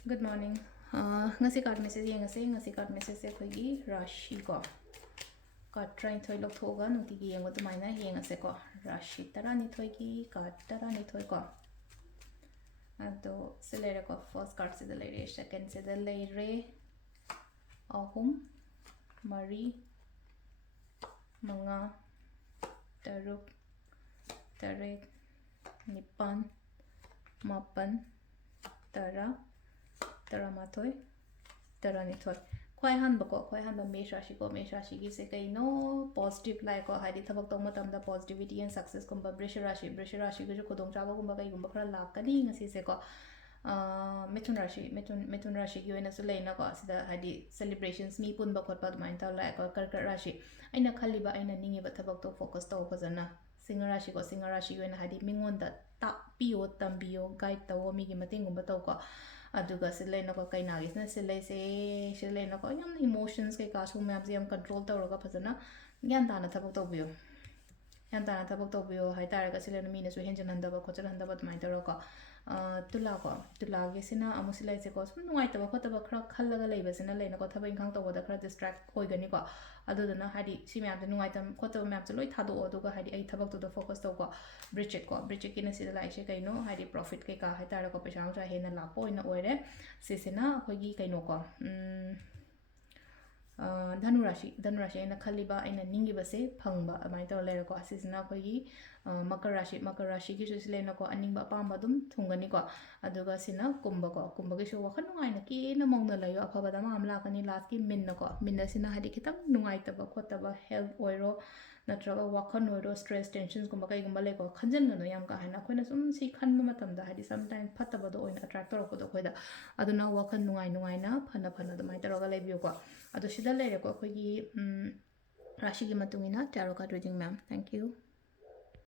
Good morning. Ngasi card message ngasi card message akhoi Rashi ko. Card trying thoi lok thoga nuti gi yengo to maina yengase ko. Rashi tara ni thoi gi card tara ni thoi ko. Ado selere ko first card se delere second se delere ahum mari manga taruk tarek nipan mapan tara Taramathoi, Taranithoi. Quite hanbako, quite hanba Meshashigi se no positive like or Hadi Tabaktomatam, the positivity and success kumba Brisharashi, Kudong Java Gumba Gumbakra Lakani, Siseko, Metun Rashi, you in a Sulena Gos, the Hadi celebrations, me pun bakot bad mind like or Karkarashi. I know Kaliba in a ningy but Tabakto focus to Opazana. Singarashi, you and Hadi Mingon that tap pio tambio guide the Womigi Matingum Batoko. Aduga sila na ko kay nagis na sila na ko yung emotions kay kaso mayabsi yung control tawag ka pa na yan ta na tabok tawbiyo yan ta na tabok tawbiyo hay tara ka sila na minas wihin dyan handa ba ko dyan handa ba tumay taro ko tulagi sina amo sila isi ko nungay taba ko taba krak halaga layba sina lay na ko taba yung kang tawa da krak distract koy gani ko ado na hadi si mayabsi nungay tam ko taba mayabsi loy thado o duga hadi ay tabak to da focus taw ko bridget kina sila lai siya kay no hadi profit kay ka hay tara ko pa siyang siya hina lapo ina oire sisina koy kay no ko Dhanurashi aina khaliba aina ningi base phangba amai to lere ko asisina khoi makarashi ki susile na ko aningba pamba dum thungani ko aduga sina kumba gi sho wakhan nungai na ki na mongna layo afaba da mamla kani last ki minna ko minna sina hadi kitang nungai ta ba khotaba health oiro natraga wakhan oiro stress tensions kumba kai gumba le ko khanjan no yam ka hana khoina sum si khanba matam da hadi sometime phataba do oina attract tor ko do khoida aduna wakhan nungai na phana da mai taroga lebiyo ko ado shida lere ko khoi Rashi ki matungina tarot card reading ma'am. Thank you.